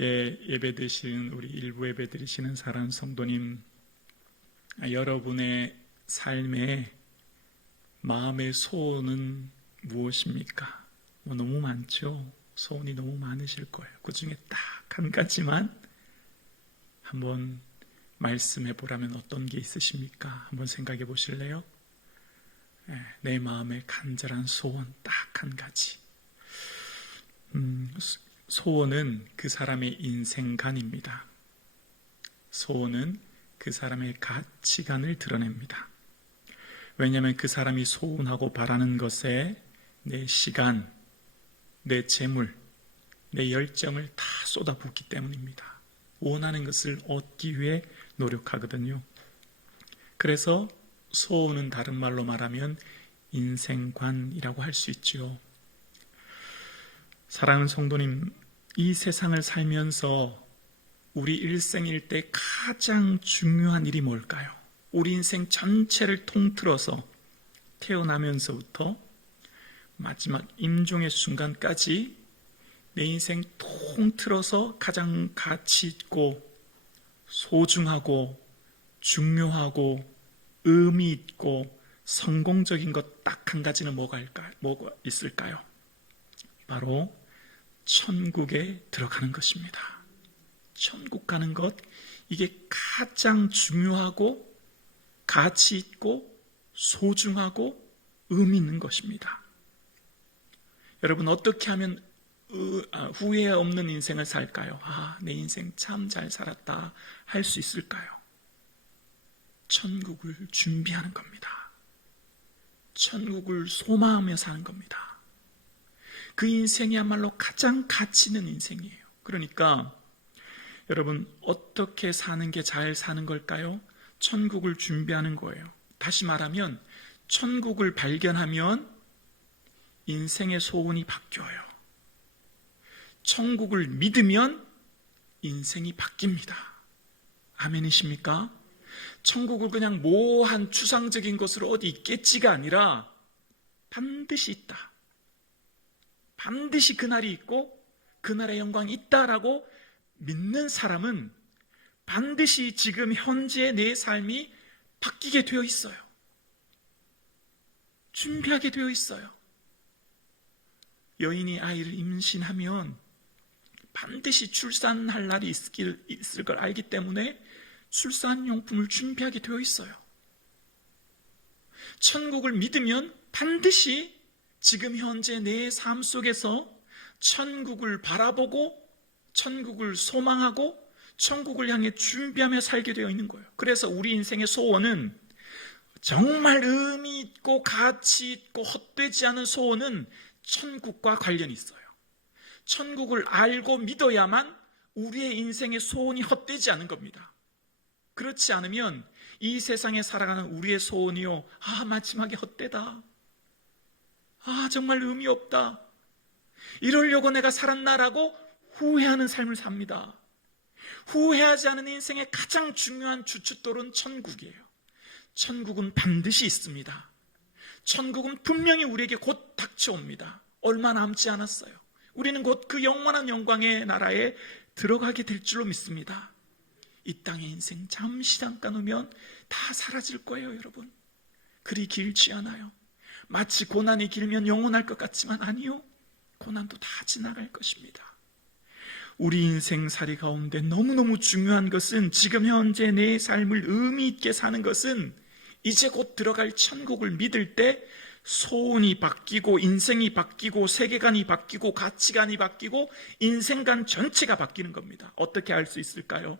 함께 예배드리시는 우리 일부 예배드리시는 사랑하는 성도님, 여러분의 삶에 마음의 소원은 무엇입니까? 너무 많죠. 소원이 너무 많으실 거예요. 그 중에 딱 한 가지만 한번 말씀해 보라면 어떤 게 있으십니까? 한번 생각해 보실래요? 내 마음의 간절한 소원 딱 한 가지. 소원은 그 사람의 인생관입니다. 소원은 그 사람의 가치관을 드러냅니다. 왜냐하면 그 사람이 소원하고 바라는 것에 내 시간, 내 재물, 내 열정을 다 쏟아붓기 때문입니다. 원하는 것을 얻기 위해 노력하거든요. 그래서 소원은 다른 말로 말하면 인생관이라고 할 수 있죠. 사랑하는 성도님, 이 세상을 살면서 우리 일생일 때 가장 중요한 일이 뭘까요? 우리 인생 전체를 통틀어서 태어나면서부터 마지막 임종의 순간까지 내 인생 통틀어서 가장 가치 있고 소중하고 중요하고 의미 있고 성공적인 것 딱 한 가지는 뭐가 있을까요? 바로 천국에 들어가는 것입니다. 천국 가는 것, 이게 가장 중요하고 가치 있고 소중하고 의미 있는 것입니다. 여러분, 어떻게 하면 후회 없는 인생을 살까요? 내 인생 참 잘 살았다 할 수 있을까요? 천국을 준비하는 겁니다. 천국을 소망하며 사는 겁니다. 그 인생이야말로 가장 가치 있는 인생이에요. 그러니까 여러분, 어떻게 사는 게 잘 사는 걸까요? 천국을 준비하는 거예요. 다시 말하면 천국을 발견하면 인생의 소원이 바뀌어요. 천국을 믿으면 인생이 바뀝니다. 아멘이십니까? 천국을 그냥 모호한 추상적인 것으로 어디 있겠지가 아니라 반드시 있다. 반드시 그날이 있고 그날의 영광이 있다라고 믿는 사람은 반드시 지금 현재 내 삶이 바뀌게 되어 있어요. 준비하게 되어 있어요. 여인이 아이를 임신하면 반드시 출산할 날이 있을 걸 알기 때문에 출산용품을 준비하게 되어 있어요. 천국을 믿으면 반드시 지금 현재 내 삶 속에서 천국을 바라보고 천국을 소망하고 천국을 향해 준비하며 살게 되어 있는 거예요. 그래서 우리 인생의 소원은 정말 의미 있고 가치 있고 헛되지 않은 소원은 천국과 관련이 있어요. 천국을 알고 믿어야만 우리의 인생의 소원이 헛되지 않은 겁니다. 그렇지 않으면 이 세상에 살아가는 우리의 소원이요, 마지막에 헛되다. 정말 의미 없다. 이러려고 내가 살았나라고 후회하는 삶을 삽니다. 후회하지 않은 인생의 가장 중요한 주춧돌은 천국이에요. 천국은 반드시 있습니다. 천국은 분명히 우리에게 곧 닥쳐옵니다. 얼마 남지 않았어요. 우리는 곧 그 영원한 영광의 나라에 들어가게 될 줄로 믿습니다. 이 땅의 인생 잠시 잠깐 오면 다 사라질 거예요, 여러분. 그리 길지 않아요. 마치 고난이 길면 영원할 것 같지만 아니요. 고난도 다 지나갈 것입니다. 우리 인생살이 가운데 너무너무 중요한 것은 지금 현재 내 삶을 의미 있게 사는 것은 이제 곧 들어갈 천국을 믿을 때 소원이 바뀌고 인생이 바뀌고 세계관이 바뀌고 가치관이 바뀌고 인생관 전체가 바뀌는 겁니다. 어떻게 알 수 있을까요?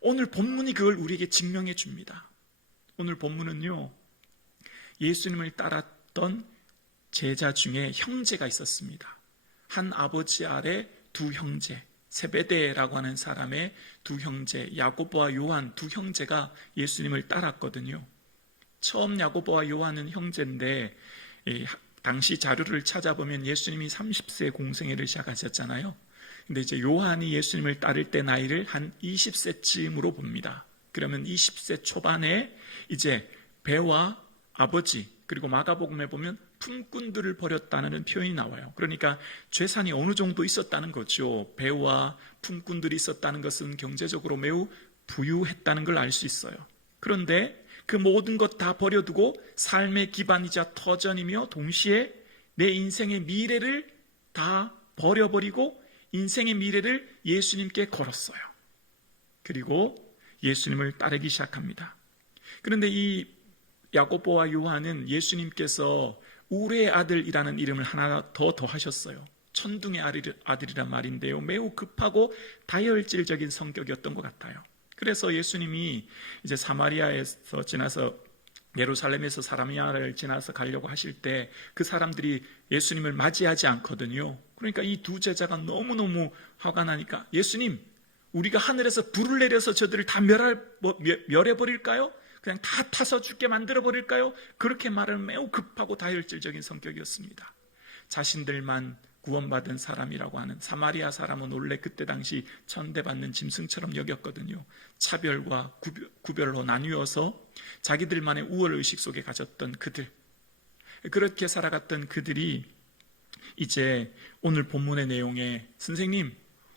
오늘 본문이 그걸 우리에게 증명해 줍니다. 오늘 본문은요, 예수님을 따랐던 제자 중에 형제가 있었습니다. 한 아버지 아래 두 형제, 세베대라고 하는 사람의 두 형제, 야고보와 요한 두 형제가 예수님을 따랐거든요. 처음 야고보와 요한은 형제인데 당시 자료를 찾아보면 예수님이 30세 공생애를 시작하셨잖아요. 근데 이제 요한이 예수님을 따를 때 나이를 한 20세쯤으로 봅니다. 그러면 20세 초반에 이제 배와 아버지 그리고 마가복음에 보면 품꾼들을 버렸다는 표현이 나와요. 그러니까 재산이 어느 정도 있었다는 거죠. 배와 품꾼들이 있었다는 것은 경제적으로 매우 부유했다는 걸 알 수 있어요. 그런데 그 모든 것 다 버려두고 삶의 기반이자 터전이며 동시에 내 인생의 미래를 다 버려버리고 인생의 미래를 예수님께 걸었어요. 그리고 예수님을 따르기 시작합니다. 그런데 이 야고보와 요한은 예수님께서 우레의 아들이라는 이름을 하나 더 더하셨어요. 천둥의 아들이란 말인데요, 매우 급하고 다혈질적인 성격이었던 것 같아요. 그래서 예수님이 이제 사마리아에서 지나서 예루살렘에서 사마리아를 지나서 가려고 하실 때 그 사람들이 예수님을 맞이하지 않거든요. 그러니까 이 두 제자가 너무너무 화가 나니까, 예수님, 우리가 하늘에서 불을 내려서 저들을 다 멸해버릴까요? 그냥 다 타서 죽게 만들어버릴까요? 그렇게 말은 매우 급하고 다혈질적인 성격이었습니다. 자신들만 구원받은 사람이라고 하는 사마리아 사람은 원래 그때 당시 천대받는 짐승처럼 여겼거든요. 차별과 구별로 나뉘어서 자기들만의 우월의식 속에 가졌던 그들, 그렇게 살아갔던 그들이 이제 오늘 본문의 내용에, 선생님,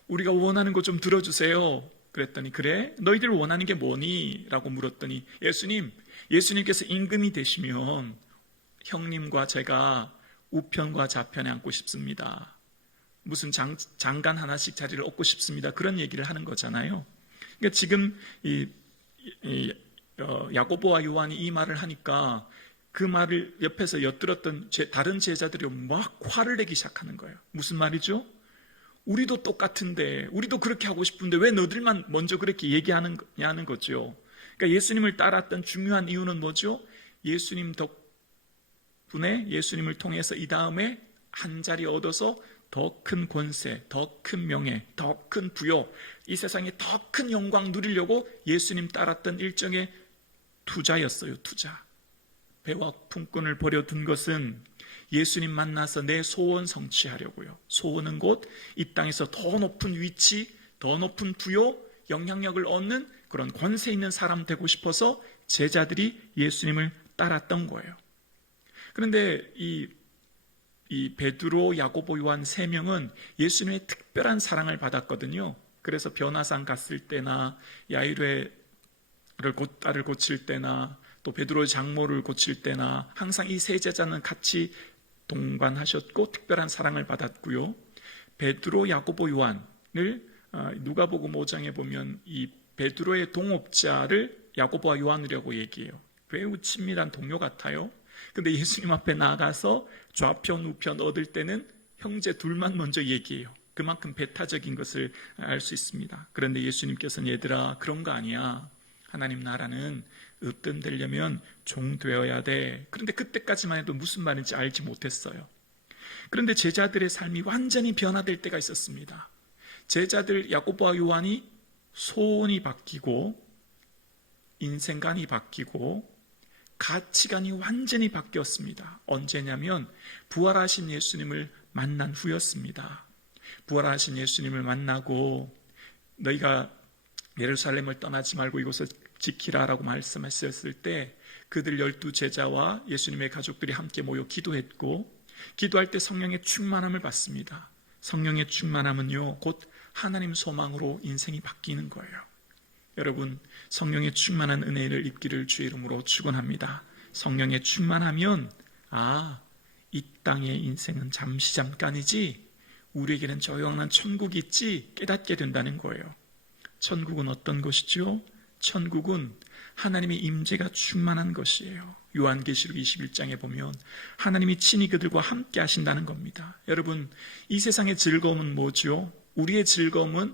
우리가 원하는 거 좀 들어주세요. 그랬더니, 그래? 너희들 원하는 게 뭐니? 라고 물었더니, 예수님께서 임금이 되시면 형님과 제가 우편과 좌편에 앉고 싶습니다. 무슨 장관 하나씩 자리를 얻고 싶습니다. 그런 얘기를 하는 거잖아요. 그러니까 지금 야고보와 요한이 이 말을 하니까 그 말을 옆에서 엿들었던 다른 제자들이 막 화를 내기 시작하는 거예요. 무슨 말이죠? 우리도 똑같은데, 우리도 그렇게 하고 싶은데 왜 너들만 먼저 그렇게 얘기하느냐는 거죠. 그러니까 예수님을 따랐던 중요한 이유는 뭐죠? 예수님 덕분에, 예수님을 통해서 이 다음에 한 자리 얻어서 더 큰 권세, 더 큰 명예, 더 큰 부요, 이 세상에 더 큰 영광 누리려고 예수님 따랐던 일종의 투자였어요. 투자. 배와 품꾼을 버려둔 것은 예수님 만나서 내 소원 성취하려고요. 소원은 곧 이 땅에서 더 높은 위치, 더 높은 부요, 영향력을 얻는 그런 권세 있는 사람 되고 싶어서 제자들이 예수님을 따랐던 거예요. 그런데 이 베드로, 야고보, 요한 세 명은 예수님의 특별한 사랑을 받았거든요. 그래서 변화산 갔을 때나 야이로의 딸을 고칠 때나 또 베드로의 장모를 고칠 때나 항상 이 세 제자는 같이 동반하셨고 특별한 사랑을 받았고요. 베드로, 야고보, 요한을 누가복음 5장에 보면 이 베드로의 동업자를 야고보와 요한이라고 얘기해요. 매우 친밀한 동료 같아요. 근데 예수님 앞에 나가서 좌편 우편 얻을 때는 형제 둘만 먼저 얘기해요. 그만큼 배타적인 것을 알 수 있습니다. 그런데 예수님께서는, 얘들아, 그런 거 아니야. 하나님 나라는 으뜸 되려면 종 되어야 돼. 그런데 그때까지만 해도 무슨 말인지 알지 못했어요. 그런데 제자들의 삶이 완전히 변화될 때가 있었습니다. 제자들 야고보와 요한이 소원이 바뀌고 인생관이 바뀌고 가치관이 완전히 바뀌었습니다. 언제냐면 부활하신 예수님을 만난 후였습니다. 부활하신 예수님을 만나고 너희가 예루살렘을 떠나지 말고 이곳을 지키라라고 말씀하셨을 때 그들 12제자와 예수님의 가족들이 함께 모여 기도했고, 기도할 때 성령의 충만함을 받습니다. 성령의 충만함은요, 곧 하나님 소망으로 인생이 바뀌는 거예요. 여러분, 성령의 충만한 은혜를 입기를 주의 이름으로 축원합니다. 성령의 충만하면 이 땅의 인생은 잠시 잠깐이지, 우리에게는 조용한 천국이 있지 깨닫게 된다는 거예요. 천국은 어떤 것이죠? 천국은 하나님의 임재가 충만한 것이에요. 요한계시록 21장에 보면 하나님이 친히 그들과 함께 하신다는 겁니다. 여러분, 이 세상의 즐거움은 뭐죠? 우리의 즐거움은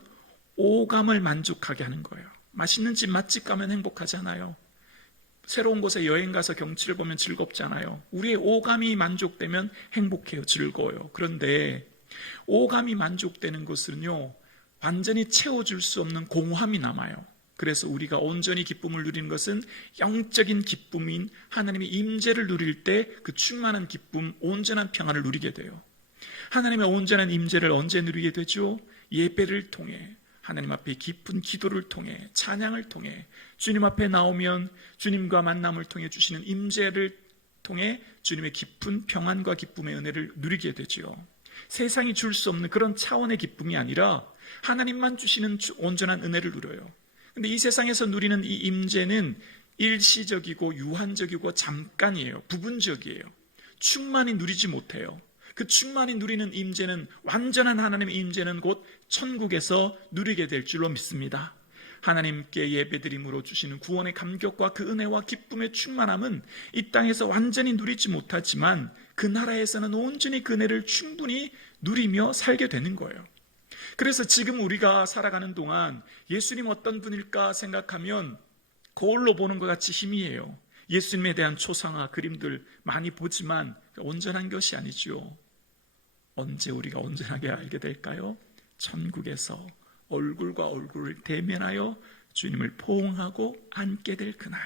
오감을 만족하게 하는 거예요. 맛있는 집 맛집 가면 행복하잖아요. 새로운 곳에 여행 가서 경치를 보면 즐겁잖아요. 우리의 오감이 만족되면 행복해요. 즐거워요. 그런데 오감이 만족되는 것은요, 완전히 채워줄 수 없는 공허함이 남아요. 그래서 우리가 온전히 기쁨을 누리는 것은 영적인 기쁨인 하나님의 임재를 누릴 때 그 충만한 기쁨, 온전한 평안을 누리게 돼요. 하나님의 온전한 임재를 언제 누리게 되죠? 예배를 통해, 하나님 앞에 깊은 기도를 통해, 찬양을 통해, 주님 앞에 나오면 주님과 만남을 통해 주시는 임재를 통해 주님의 깊은 평안과 기쁨의 은혜를 누리게 되죠. 세상이 줄 수 없는 그런 차원의 기쁨이 아니라 하나님만 주시는 온전한 은혜를 누려요. 근데 이 세상에서 누리는 이 임재는 일시적이고 유한적이고 잠깐이에요. 부분적이에요. 충만히 누리지 못해요. 그 충만히 누리는 임재는, 완전한 하나님의 임재는 곧 천국에서 누리게 될 줄로 믿습니다. 하나님께 예배드림으로 주시는 구원의 감격과 그 은혜와 기쁨의 충만함은 이 땅에서 완전히 누리지 못하지만 그 나라에서는 온전히 그 은혜를 충분히 누리며 살게 되는 거예요. 그래서 지금 우리가 살아가는 동안 예수님 어떤 분일까 생각하면 거울로 보는 것 같이 희미해요. 예수님에 대한 초상화 그림들 많이 보지만 온전한 것이 아니죠. 언제 우리가 온전하게 알게 될까요? 천국에서 얼굴과 얼굴을 대면하여 주님을 포옹하고 앉게 될 그날,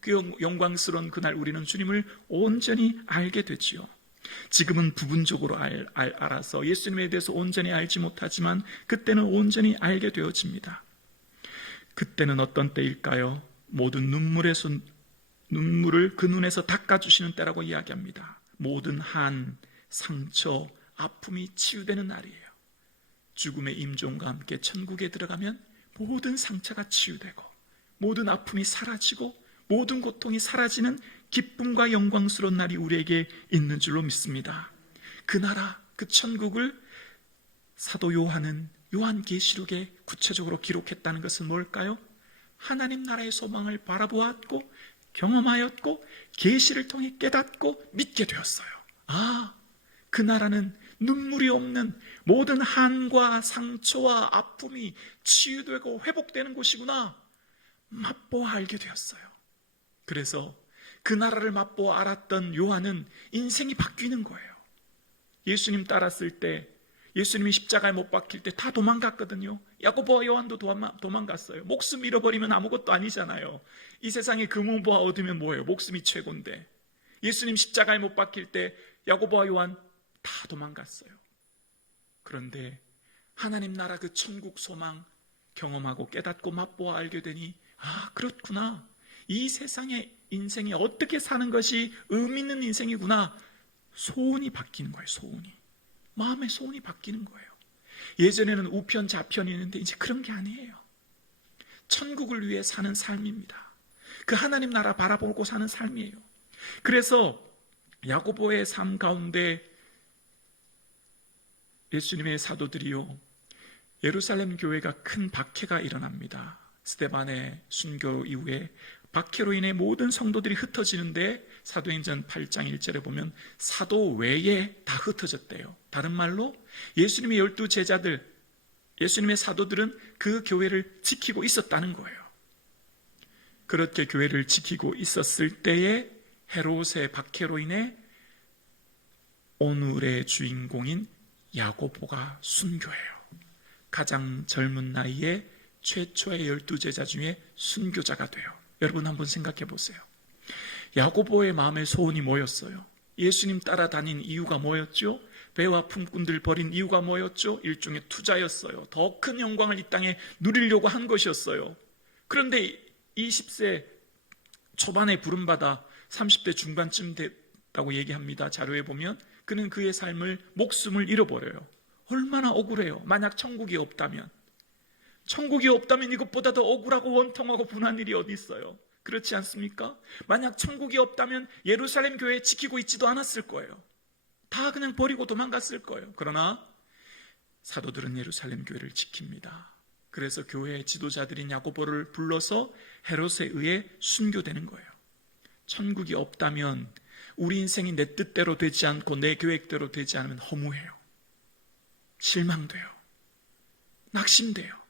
그 영광스러운 그날 우리는 주님을 온전히 알게 되지요. 지금은 부분적으로 알아서 예수님에 대해서 온전히 알지 못하지만 그때는 온전히 알게 되어집니다. 그때는 어떤 때일까요? 모든 눈물을 그 눈에서 닦아주시는 때라고 이야기합니다. 모든 한, 상처, 아픔이 치유되는 날이에요. 죽음의 임종과 함께 천국에 들어가면 모든 상처가 치유되고 모든 아픔이 사라지고 모든 고통이 사라지는 기쁨과 영광스러운 날이 우리에게 있는 줄로 믿습니다. 그 나라, 그 천국을 사도 요한은 요한계시록에 구체적으로 기록했다는 것은 뭘까요? 하나님 나라의 소망을 바라보았고 경험하였고 계시를 통해 깨닫고 믿게 되었어요. 아, 그 나라는 눈물이 없는 모든 한과 상처와 아픔이 치유되고 회복되는 곳이구나 맛보아 알게 되었어요. 그래서 그 나라를 맛보아 알았던 요한은 인생이 바뀌는 거예요. 예수님 따랐을 때, 예수님이 십자가에 못 박힐 때 다 도망갔거든요. 야고보와 요한도 도망갔어요. 목숨 잃어버리면 아무것도 아니잖아요. 이 세상에 금은보화 얻으면 뭐예요? 목숨이 최고인데. 예수님 십자가에 못 박힐 때 야고보와 요한 다 도망갔어요. 그런데 하나님 나라 그 천국 소망 경험하고 깨닫고 맛보아 알게 되니, 아, 그렇구나. 이 세상의 인생이 어떻게 사는 것이 의미 있는 인생이구나. 소원이 바뀌는 거예요. 소원이. 마음의 소원이 바뀌는 거예요. 예전에는 우편 좌편이 있는데 이제 그런 게 아니에요. 천국을 위해 사는 삶입니다. 그 하나님 나라 바라보고 사는 삶이에요. 그래서 야고보의 삶 가운데 예수님의 사도들이요, 예루살렘 교회가 큰 박해가 일어납니다. 스데반의 순교 이후에 박해로 인해 모든 성도들이 흩어지는데 사도행전 8장 1절에 보면 사도 외에 다 흩어졌대요. 다른 말로 예수님의 12 제자들, 예수님의 사도들은 그 교회를 지키고 있었다는 거예요. 그렇게 교회를 지키고 있었을 때에 헤롯의 박해로 인해 오늘의 주인공인 야고보가 순교해요. 가장 젊은 나이에 최초의 12 제자 중에 순교자가 돼요. 여러분 한번 생각해 보세요. 야고보의 마음의 소원이 뭐였어요? 예수님 따라다닌 이유가 뭐였죠? 배와 품꾼들 버린 이유가 뭐였죠? 일종의 투자였어요. 더 큰 영광을 이 땅에 누리려고 한 것이었어요. 그런데 20세 초반에 부름받아 30대 중반쯤 됐다고 얘기합니다. 자료에 보면 그는 그의 삶을, 목숨을 잃어버려요. 얼마나 억울해요. 만약 천국이 없다면 이것보다 더 억울하고 원통하고 분한 일이 어디 있어요? 그렇지 않습니까? 만약 천국이 없다면 예루살렘 교회에 지키고 있지도 않았을 거예요. 다 그냥 버리고 도망갔을 거예요. 그러나 사도들은 예루살렘 교회를 지킵니다. 그래서 교회의 지도자들인 야고보를 불러서 헤롯에 의해 순교되는 거예요. 천국이 없다면 우리 인생이 내 뜻대로 되지 않고 내 계획대로 되지 않으면 허무해요. 실망돼요. 낙심돼요.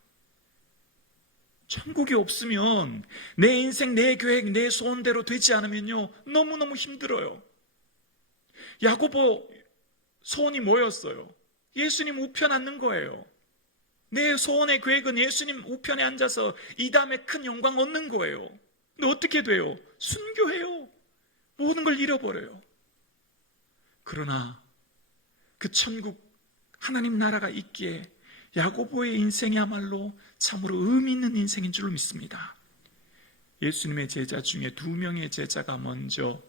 천국이 없으면 내 인생, 내 계획, 내 소원대로 되지 않으면요, 너무너무 힘들어요. 야고보 소원이 뭐였어요? 예수님 우편 앉는 거예요. 내 소원의 계획은 예수님 우편에 앉아서 이 다음에 큰 영광 얻는 거예요. 근데 어떻게 돼요? 순교해요. 모든 걸 잃어버려요. 그러나 그 천국 하나님 나라가 있기에 야고보의 인생이야말로 참으로 의미 있는 인생인 줄로 믿습니다. 예수님의 제자 중에 2명의 제자가 먼저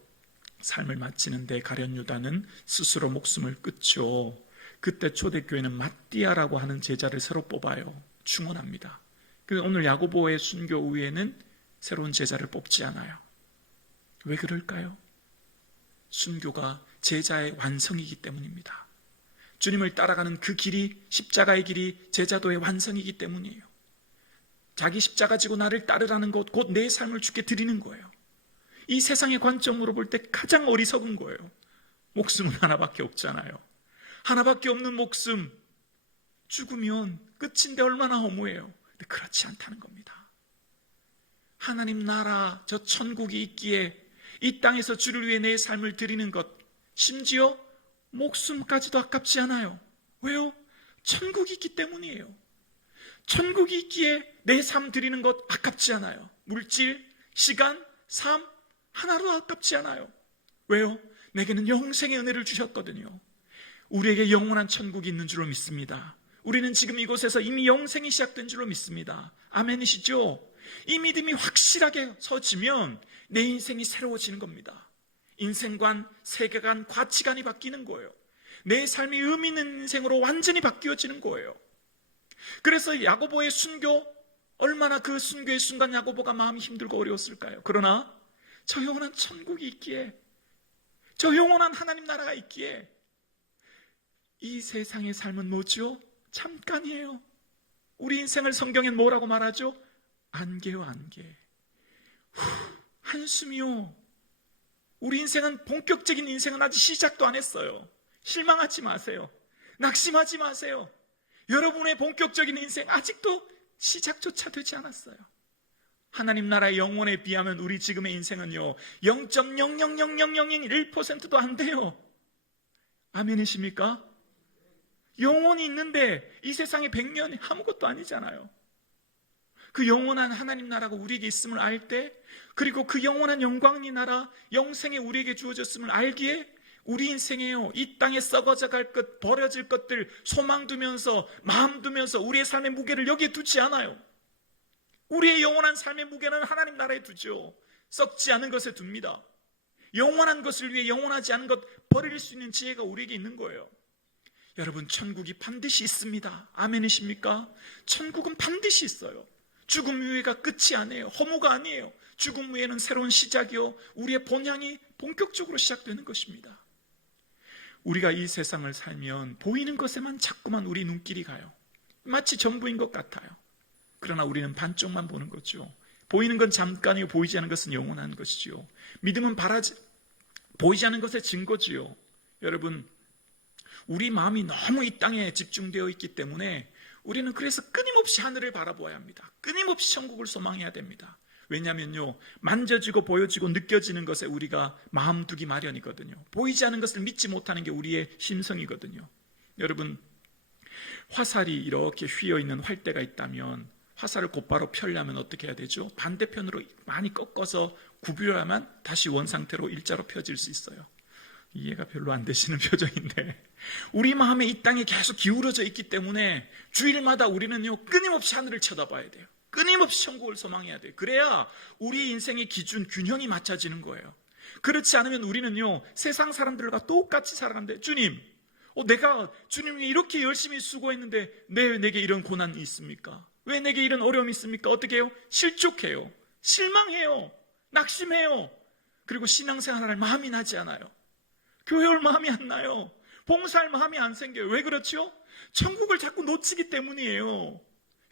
삶을 마치는데 가룟 유다는 스스로 목숨을 끊죠. 그때 초대교회는 마띠아라고 하는 제자를 새로 뽑아요. 충원합니다. 오늘 야고보의 순교 후에는 새로운 제자를 뽑지 않아요. 왜 그럴까요? 순교가 제자의 완성이기 때문입니다. 주님을 따라가는 그 길이, 십자가의 길이 제자도의 완성이기 때문이에요. 자기 십자가 지고 나를 따르라는 것, 곧 내 삶을 주께 드리는 거예요. 이 세상의 관점으로 볼 때 가장 어리석은 거예요. 목숨은 하나밖에 없잖아요. 하나밖에 없는 목숨, 죽으면 끝인데 얼마나 허무해요. 근데 그렇지 않다는 겁니다. 하나님 나라, 저 천국이 있기에 이 땅에서 주를 위해 내 삶을 드리는 것, 심지어 목숨까지도 아깝지 않아요. 왜요? 천국이 있기 때문이에요. 천국이 있기에 내 삶 드리는 것 아깝지 않아요. 물질, 시간, 삶 하나도 아깝지 않아요. 왜요? 내게는 영생의 은혜를 주셨거든요. 우리에게 영원한 천국이 있는 줄로 믿습니다. 우리는 지금 이곳에서 이미 영생이 시작된 줄로 믿습니다. 아멘이시죠? 이 믿음이 확실하게 서지면 내 인생이 새로워지는 겁니다. 인생관, 세계관, 가치관이 바뀌는 거예요. 내 삶이 의미 있는 인생으로 완전히 바뀌어지는 거예요. 그래서 야고보의 순교, 얼마나 그 순교의 순간 야고보가 마음이 힘들고 어려웠을까요? 그러나 저 영원한 천국이 있기에, 저 영원한 하나님 나라가 있기에 이 세상의 삶은 뭐죠? 잠깐이에요. 우리 인생을 성경엔 뭐라고 말하죠? 안개요, 안개. 한숨이요. 우리 인생은, 본격적인 인생은 아직 시작도 안 했어요. 실망하지 마세요. 낙심하지 마세요. 여러분의 본격적인 인생 아직도 시작조차 되지 않았어요. 하나님 나라의 영혼에 비하면 우리 지금의 인생은요 0.0000001%도 안 돼요. 아멘이십니까? 영혼이 있는데 이 세상의 100년이 아무것도 아니잖아요. 그 영원한 하나님 나라가 우리에게 있음을 알 때, 그리고 그 영원한 영광의 나라, 영생에 우리에게 주어졌음을 알기에 우리 인생에요, 이 땅에 썩어져 갈 것, 버려질 것들 소망 두면서, 마음 두면서 우리의 삶의 무게를 여기에 두지 않아요. 우리의 영원한 삶의 무게는 하나님 나라에 두죠. 썩지 않은 것에 둡니다. 영원한 것을 위해 영원하지 않은 것 버릴 수 있는 지혜가 우리에게 있는 거예요. 여러분, 천국이 반드시 있습니다. 아멘이십니까? 천국은 반드시 있어요. 죽음 후에가 끝이 아니에요. 허무가 아니에요. 죽음 후에는 새로운 시작이요, 우리의 본향이 본격적으로 시작되는 것입니다. 우리가 이 세상을 살면 보이는 것에만 자꾸만 우리 눈길이 가요. 마치 전부인 것 같아요. 그러나 우리는 반쪽만 보는 거죠. 보이는 건 잠깐이고 보이지 않는 것은 영원한 것이지요. 믿음은 보이지 않는 것의 증거지요. 여러분, 우리 마음이 너무 이 땅에 집중되어 있기 때문에 우리는 그래서 끊임없이 하늘을 바라보아야 합니다. 끊임없이 천국을 소망해야 됩니다. 왜냐하면요, 만져지고 보여지고 느껴지는 것에 우리가 마음 두기 마련이거든요. 보이지 않는 것을 믿지 못하는 게 우리의 심성이거든요. 여러분, 화살이 이렇게 휘어있는 활대가 있다면 화살을 곧바로 펴려면 어떻게 해야 되죠? 반대편으로 많이 꺾어서 구부려야만 다시 원상태로 일자로 펴질 수 있어요. 이해가 별로 안 되시는 표정인데, 우리 마음에 이 땅에 계속 기울어져 있기 때문에 주일마다 우리는요 끊임없이 하늘을 쳐다봐야 돼요. 끊임없이 천국을 소망해야 돼요. 그래야 우리 인생의 기준, 균형이 맞춰지는 거예요. 그렇지 않으면 우리는요 세상 사람들과 똑같이 살아가는데, 주님, 내가 주님이 이렇게 열심히 수고했는데 왜 내게 이런 고난이 있습니까? 왜 내게 이런 어려움이 있습니까? 어떻게 해요? 실족해요. 실망해요. 낙심해요. 그리고 신앙생활할 마음이 나지 않아요. 교회 올 마음이 안 나요. 봉사할 마음이 안 생겨요. 왜 그렇죠? 천국을 자꾸 놓치기 때문이에요.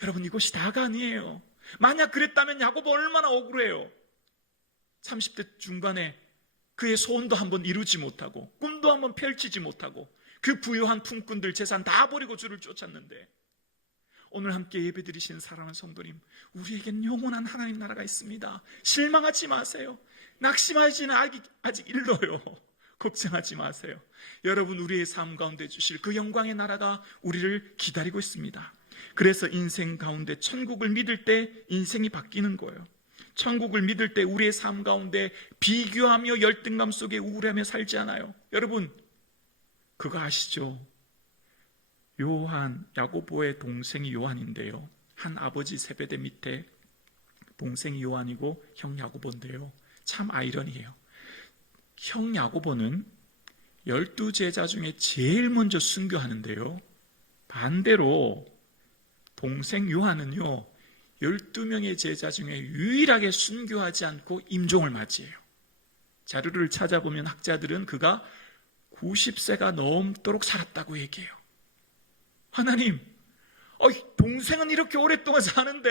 여러분, 이것이 다가 아니에요. 만약 그랬다면 야고보 얼마나 억울해요. 30대 중반에 그의 소원도 한번 이루지 못하고 꿈도 한번 펼치지 못하고 그 부유한 품꾼들 재산 다 버리고 주를 쫓았는데, 오늘 함께 예배드리신 사랑하는 성도님, 우리에겐 영원한 하나님 나라가 있습니다. 실망하지 마세요. 낙심하지는 아직 일러요. 걱정하지 마세요. 여러분, 우리의 삶 가운데 주실 그 영광의 나라가 우리를 기다리고 있습니다. 그래서 인생 가운데 천국을 믿을 때 인생이 바뀌는 거예요. 천국을 믿을 때 우리의 삶 가운데 비교하며 열등감 속에 우울하며 살지 않아요. 여러분, 그거 아시죠? 야고보의 동생이 요한인데요, 한 아버지 세베대 밑에 동생이 요한이고 형 야고보인데요, 참 아이러니해요. 형 야고보는 12제자 중에 제일 먼저 순교하는데요. 반대로 동생 요한은요, 12명의 제자 중에 유일하게 순교하지 않고 임종을 맞이해요. 자료를 찾아보면 학자들은 그가 90세가 넘도록 살았다고 얘기해요. 하나님, 동생은 이렇게 오랫동안 사는데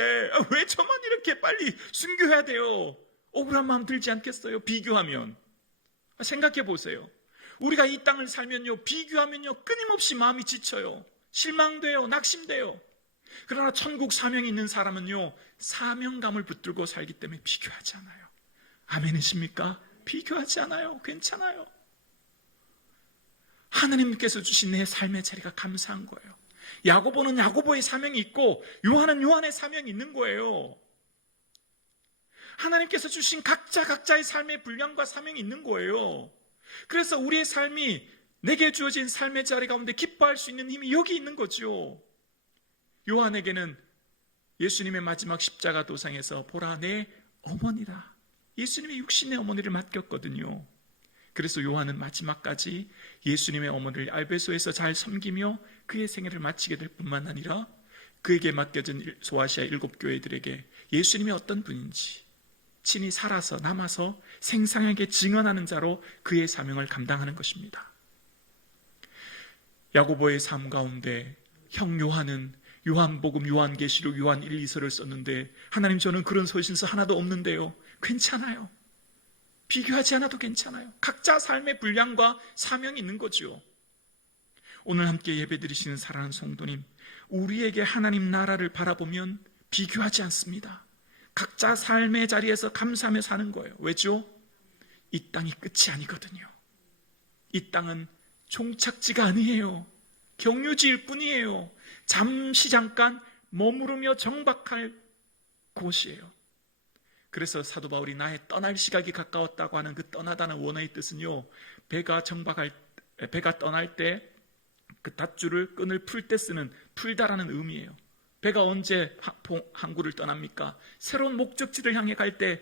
왜 저만 이렇게 빨리 순교해야 돼요? 억울한 마음 들지 않겠어요? 비교하면. 생각해 보세요. 우리가 이 땅을 살면요, 비교하면요, 끊임없이 마음이 지쳐요. 실망돼요. 낙심돼요. 그러나 천국 사명이 있는 사람은요, 사명감을 붙들고 살기 때문에 비교하지 않아요. 아멘이십니까? 비교하지 않아요. 괜찮아요. 하나님께서 주신 내 삶의 자리가 감사한 거예요. 야고보는 야고보의 사명이 있고 요한은 요한의 사명이 있는 거예요. 하나님께서 주신 각자의 삶의 분량과 사명이 있는 거예요. 그래서 우리의 삶이 내게 주어진 삶의 자리 가운데 기뻐할 수 있는 힘이 여기 있는 거죠. 요한에게는 예수님의 마지막 십자가 도상에서 보라 내 어머니라, 예수님의 육신의 어머니를 맡겼거든요. 그래서 요한은 마지막까지 예수님의 어머니를 알베소에서 잘 섬기며 그의 생애를 마치게 될 뿐만 아니라 그에게 맡겨진 소아시아 7교회들에게 예수님이 어떤 분인지 친히 살아서 남아서 생생하게 증언하는 자로 그의 사명을 감당하는 것입니다. 야고보의 삶 가운데 형 요한은 요한복음, 요한계시록, 요한 1, 2서를 썼는데 하나님, 저는 그런 서신서 하나도 없는데요. 괜찮아요. 비교하지 않아도 괜찮아요. 각자 삶의 분량과 사명이 있는 거죠. 오늘 함께 예배드리시는 사랑하는 성도님, 우리에게 하나님 나라를 바라보면 비교하지 않습니다. 각자 삶의 자리에서 감사하며 사는 거예요. 왜죠? 이 땅이 끝이 아니거든요. 이 땅은 종착지가 아니에요. 경유지일 뿐이에요. 잠깐 머무르며 정박할 곳이에요. 그래서 사도 바울이 나의 떠날 시각이 가까웠다고 하는 그 떠나다는 원어의 뜻은요, 배가 떠날 때 그 닷줄을 끈을 풀 때 쓰는 풀다라는 의미예요. 배가 언제 항구를 떠납니까? 새로운 목적지를 향해 갈 때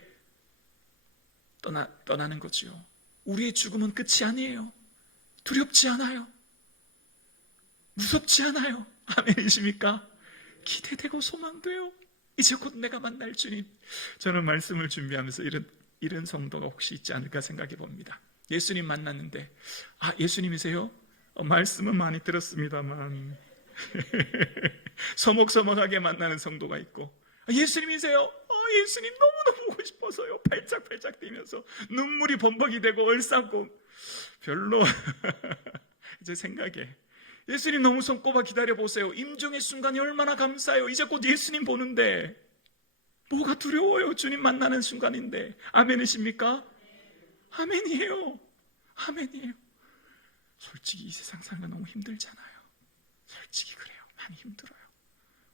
떠나는 거죠. 우리의 죽음은 끝이 아니에요. 두렵지 않아요. 무섭지 않아요. 아멘이십니까? 기대되고 소망돼요. 이제 곧 내가 만날 주님. 저는 말씀을 준비하면서 이런 성도가 혹시 있지 않을까 생각해 봅니다. 예수님 만났는데, 예수님이세요? 말씀은 많이 들었습니다만 서먹서먹하게 만나는 성도가 있고, 예수님이세요? 예수님 너무너무 보고 싶어서요. 발작발작 뛰면서 눈물이 범벅이 되고 얼싸고 별로 이제 생각에, 예수님 너무 손꼽아 기다려보세요. 임종의 순간이 얼마나 감사해요. 이제 곧 예수님 보는데 뭐가 두려워요. 주님 만나는 순간인데. 아멘이십니까? 아멘이에요. 아멘이에요. 솔직히 이 세상 사는 거 너무 힘들잖아요. 솔직히 그래요. 많이 힘들어요.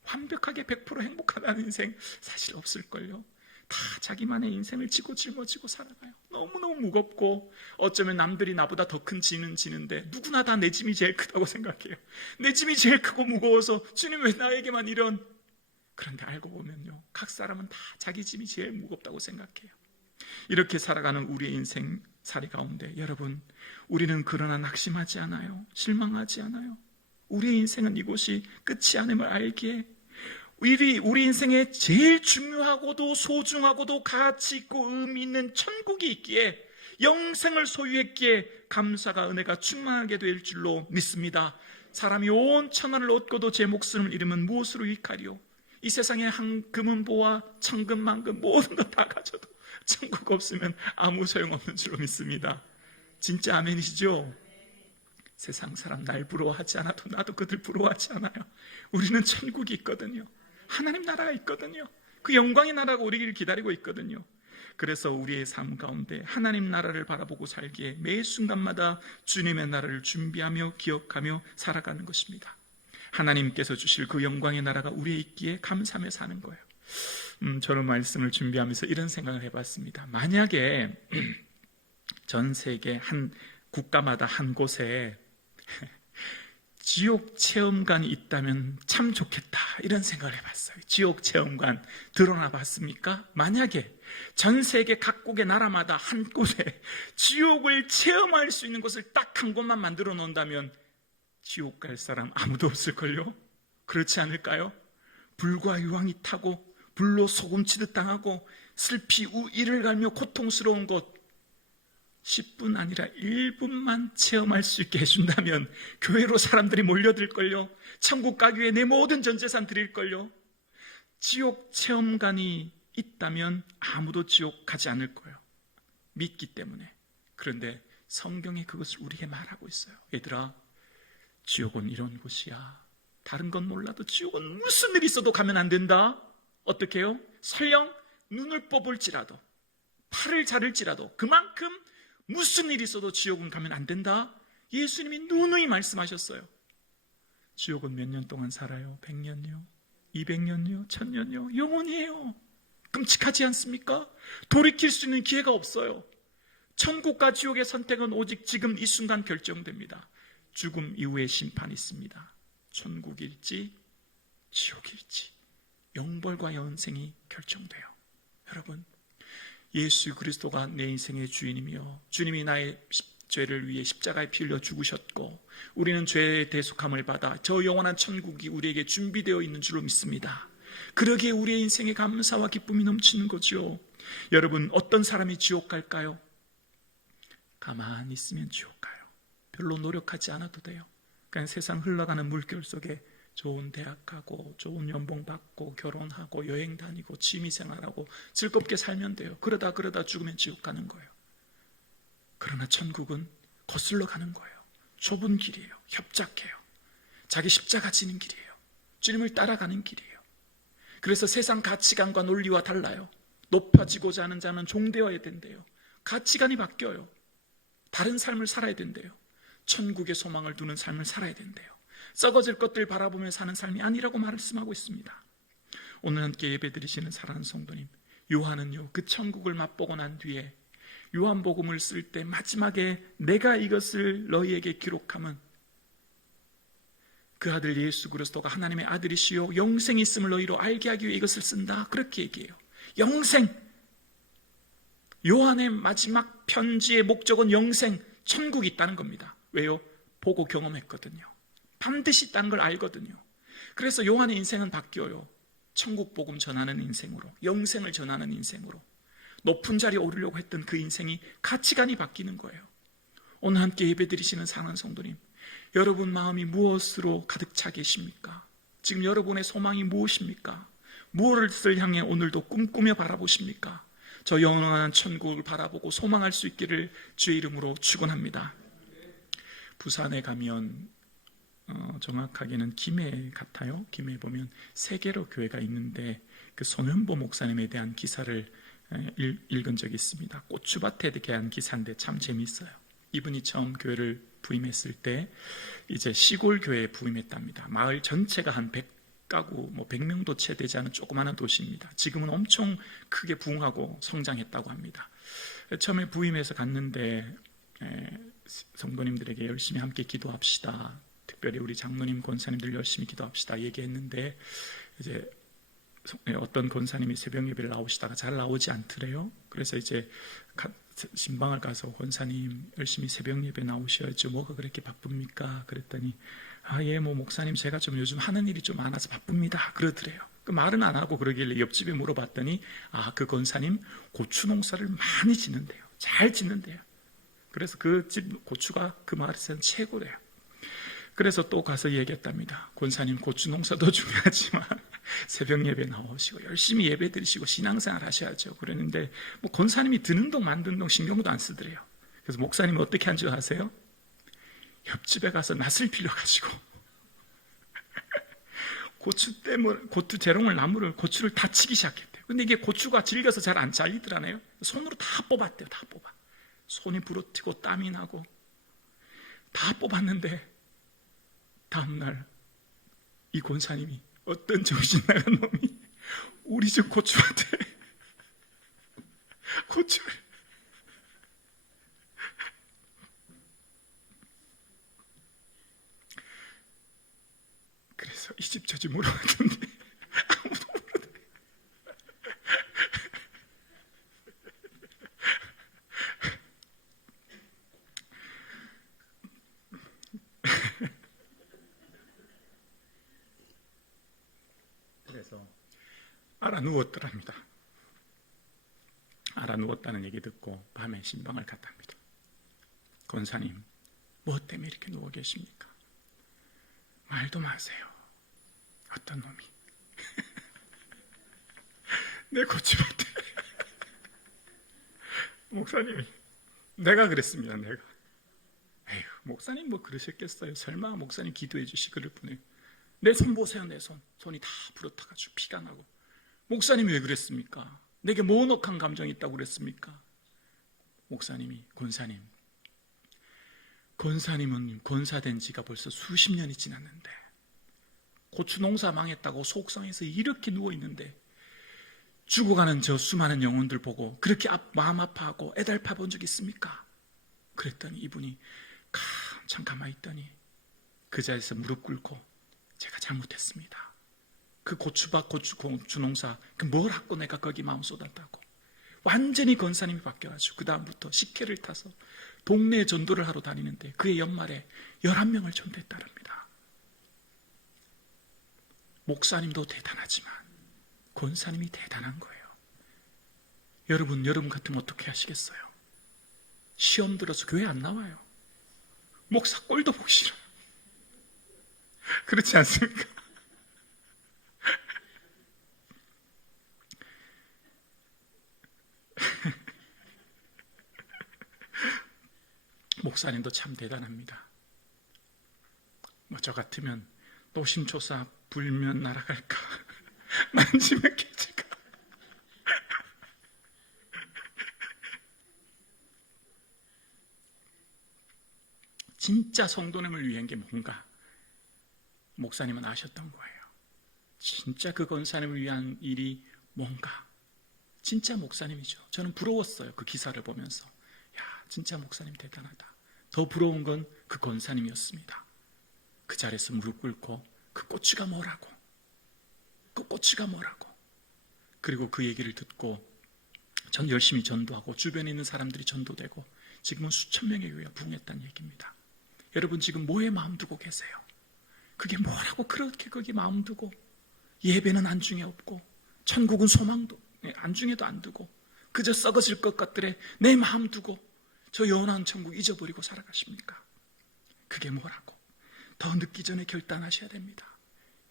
완벽하게 100% 행복하다는 인생 사실 없을걸요. 다 자기만의 인생을 지고 짊어지고 살아가요. 너무너무 무겁고, 어쩌면 남들이 나보다 더 큰 짐은 지는데 누구나 다 내 짐이 제일 크다고 생각해요. 내 짐이 제일 크고 무거워서 주님 왜 나에게만 이런. 그런데 알고 보면요, 각 사람은 다 자기 짐이 제일 무겁다고 생각해요. 이렇게 살아가는 우리의 인생 살이 가운데 여러분, 우리는 그러나 낙심하지 않아요. 실망하지 않아요. 우리의 인생은 이곳이 끝이 아님을 알기에 우리 인생에 제일 중요하고도 소중하고도 가치 있고 의미 있는 천국이 있기에, 영생을 소유했기에 감사가 은혜가 충만하게 될 줄로 믿습니다. 사람이 온 천하를 얻고도 제 목숨을 잃으면 무엇으로 유익하리요? 이 세상에 금은보화 천금만금 모든 것 다 가져도 천국 없으면 아무 소용없는 줄로 믿습니다. 진짜 아멘이시죠? 세상 사람 날 부러워하지 않아도 나도 그들 부러워하지 않아요. 우리는 천국이 있거든요. 하나님 나라가 있거든요. 그 영광의 나라가 우리를 기다리고 있거든요. 그래서 우리의 삶 가운데 하나님 나라를 바라보고 살기에 매 순간마다 주님의 나라를 준비하며 기억하며 살아가는 것입니다. 하나님께서 주실 그 영광의 나라가 우리에 있기에 감사하며 사는 거예요. 저는 말씀을 준비하면서 이런 생각을 해봤습니다. 만약에 전 세계 한 국가마다 한 곳에 지옥 체험관이 있다면 참 좋겠다, 이런 생각을 해봤어요. 지옥 체험관 드러나 봤습니까? 만약에 전 세계 각국의 나라마다 한 곳에 지옥을 체험할 수 있는 곳을 딱 한 곳만 만들어 놓는다면 지옥 갈 사람 아무도 없을걸요? 그렇지 않을까요? 불과 유황이 타고 불로 소금치듯 당하고 슬피 이를 갈며 고통스러운 곳 10분 아니라 1분만 체험할 수 있게 해준다면 교회로 사람들이 몰려들걸요? 천국 가기 위해 내 모든 전 재산 드릴걸요? 지옥 체험관이 있다면 아무도 지옥 가지 않을 거예요. 믿기 때문에. 그런데 성경이 그것을 우리에게 말하고 있어요. 얘들아, 지옥은 이런 곳이야. 다른 건 몰라도 지옥은 무슨 일이 있어도 가면 안 된다. 어떻게 해요? 설령 눈을 뽑을지라도 팔을 자를지라도 그만큼 무슨 일이 있어도 지옥은 가면 안 된다. 예수님이 누누이 말씀하셨어요. 지옥은 몇 년 동안 살아요? 100년요? 200년요? 1000년요? 영원이에요. 끔찍하지 않습니까? 돌이킬 수 있는 기회가 없어요. 천국과 지옥의 선택은 오직 지금 이 순간 결정됩니다. 죽음 이후에 심판이 있습니다. 천국일지 지옥일지 영벌과 영생이 결정돼요. 여러분, 예수 그리스도가 내 인생의 주인이며 주님이 나의 죄를 위해 십자가에 피 흘려 죽으셨고 우리는 죄의 대속함을 받아 저 영원한 천국이 우리에게 준비되어 있는 줄로 믿습니다. 그러기에 우리의 인생에 감사와 기쁨이 넘치는 거죠. 여러분, 어떤 사람이 지옥 갈까요? 가만히 있으면 지옥 가요. 별로 노력하지 않아도 돼요. 그냥 세상 흘러가는 물결 속에 좋은 대학 가고 좋은 연봉 받고 결혼하고 여행 다니고 취미생활하고 즐겁게 살면 돼요. 그러다 죽으면 지옥 가는 거예요. 그러나 천국은 거슬러 가는 거예요. 좁은 길이에요. 협착해요. 자기 십자가 지는 길이에요. 주님을 따라가는 길이에요. 그래서 세상 가치관과 논리와 달라요. 높아지고자 하는 자는 종되어야 된대요. 가치관이 바뀌어요. 다른 삶을 살아야 된대요. 천국의 소망을 두는 삶을 살아야 된대요. 썩어질 것들 바라보며 사는 삶이 아니라고 말씀하고 있습니다. 오늘 함께 예배드리시는 사랑하는 성도님, 요한은요, 그 천국을 맛보고 난 뒤에 요한복음을 쓸 때 마지막에 내가 이것을 너희에게 기록함은 그 아들 예수 그리스도가 하나님의 아들이시요 영생이 있음을 너희로 알게 하기 위해 이것을 쓴다, 그렇게 얘기해요. 영생, 요한의 마지막 편지의 목적은 영생, 천국이 있다는 겁니다. 왜요? 보고 경험했거든요. 반드시 있다는 걸 알거든요. 그래서 요한의 인생은 바뀌어요. 천국 복음 전하는 인생으로, 영생을 전하는 인생으로, 높은 자리에 오르려고 했던 그 인생이 가치관이 바뀌는 거예요. 오늘 함께 예배드리시는 사랑하는 성도님, 여러분 마음이 무엇으로 가득 차 계십니까? 지금 여러분의 소망이 무엇입니까? 무엇을 향해 오늘도 꿈꾸며 바라보십니까? 저 영원한 천국을 바라보고 소망할 수 있기를 주의 이름으로 축원합니다. 부산에 가면 정확하게는 김해 같아요. 김해에 보면 세계로 교회가 있는데 그 손현보 목사님에 대한 기사를 읽은 적이 있습니다. 고추밭에 대한 기사인데 참 재미있어요. 이분이 처음 교회를 부임했을 때 이제 시골 교회에 부임했답니다. 마을 전체가 한 100가구, 100명도 채 되지 않은 조그마한 도시입니다. 지금은 엄청 크게 부흥하고 성장했다고 합니다. 처음에 부임해서 갔는데 성도님들에게 열심히 함께 기도합시다. 특별히 우리 장로님, 권사님들 열심히 기도합시다 얘기했는데 이제 어떤 권사님이 새벽 예배를 나오시다가 잘 나오지 않더래요. 그래서 이제 신방을 가서 권사님 열심히 새벽 예배 나오셔야죠. 뭐가 그렇게 바쁩니까? 그랬더니 예, 목사님 제가 좀 요즘 하는 일이 좀 많아서 바쁩니다. 그러더래요. 그 말은 안 하고 그러길래 옆집에 물어봤더니 그 권사님 고추 농사를 많이 짓는데요. 잘 짓는데요. 그래서 그 집 고추가 그 마을에서는 최고래요. 그래서 또 가서 얘기했답니다. 권사님 고추 농사도 중요하지만 새벽 예배 나오시고 열심히 예배 드리시고 신앙생활 하셔야죠. 그랬는데 권사님이 드는 동 만드는 동 신경도 안 쓰더래요. 그래서 목사님이 어떻게 한 줄 아세요? 옆집에 가서 낫을 빌려가지고 고추 재롱을 나무를 고추를 다 치기 시작했대요. 근데 이게 고추가 질겨서 잘 안 잘리더라네요. 손으로 다 뽑았대요. 다 뽑아. 손이 부러뜨고 땀이 나고 다 뽑았는데 다음날 이 권사님이 어떤 정신 나간 놈이 우리 집 고추한테 고추를 가서 이 집 저 집 물어봤는데 아무도 모르네. 그래서 알아 누웠더랍니다. 알아 누웠다는 얘기 듣고 밤에 신방을 갔답니다. 권사님, 뭐 때문에 이렇게 누워 계십니까? 말도 마세요. 어떤 놈이 내 고집한테 목사님이 내가 그랬습니다. 내가 에휴, 목사님 뭐 그러셨겠어요. 설마 목사님 기도해 주시 그럴 뿐이에요. 내 손 보세요. 내 손이 다 부러터가지고 피가 나고. 목사님이 왜 그랬습니까? 내게 모욕한 감정이 있다고 그랬습니까? 목사님이 권사님은 권사된 지가 벌써 수십 년이 지났는데 고추 농사 망했다고 속상해서 이렇게 누워있는데 죽어가는 저 수많은 영혼들 보고 그렇게 마음 아파하고 애달파 본 적 있습니까? 그랬더니 이분이 참 가만히 있더니 그 자리에서 무릎 꿇고 제가 잘못했습니다. 그 고추밭 고추 농사 뭘 하고 내가 거기 마음 쏟았다고. 완전히 권사님이 바뀌어가지고 그 다음부터 식혜를 타서 동네 전도를 하러 다니는데 그의 연말에 11명을 전도했다랍니다. 목사님도 대단하지만 권사님이 대단한 거예요. 여러분 같으면 어떻게 하시겠어요? 시험 들어서 교회 안 나와요. 목사 꼴도 보기 싫어요. 그렇지 않습니까? 목사님도 참 대단합니다. 뭐 저 같으면 노심초사 불면 날아갈까 만지면 깨질까. 진짜 성도님을 위한 게 뭔가 목사님은 아셨던 거예요. 진짜 그 권사님을 위한 일이 뭔가 진짜 목사님이죠. 저는 부러웠어요. 그 기사를 보면서 야 진짜 목사님 대단하다. 더 부러운 건 그 권사님이었습니다. 그 자리에서 무릎 꿇고 그 꼬치가 뭐라고 그리고 그 얘기를 듣고 전 열심히 전도하고 주변에 있는 사람들이 전도되고 지금은 수천 명의 교회가 부흥했다는 얘기입니다. 여러분 지금 뭐에 마음 두고 계세요? 그게 뭐라고 그렇게 거기 마음 두고 예배는 안중에 없고 천국은 소망도 안중에도 안 두고 그저 썩어질 것 같더래 내 마음 두고 저 영원한 천국 잊어버리고 살아가십니까? 그게 뭐라고? 더 늦기 전에 결단하셔야 됩니다.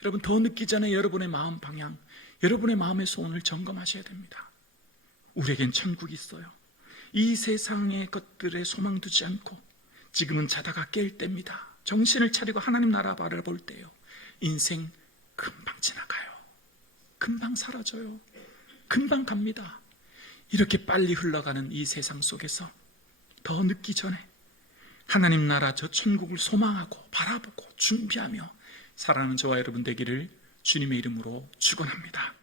여러분 더 늦기 전에 여러분의 마음 방향, 여러분의 마음의 소원을 점검하셔야 됩니다. 우리에겐 천국이 있어요. 이 세상의 것들에 소망 두지 않고 지금은 자다가 깰 때입니다. 정신을 차리고 하나님 나라 바라볼 때요. 인생 금방 지나가요. 금방 사라져요. 금방 갑니다. 이렇게 빨리 흘러가는 이 세상 속에서 더 늦기 전에 하나님 나라 저 천국을 소망하고 바라보고 준비하며 살아가는 저와 여러분 되기를 주님의 이름으로 축원합니다.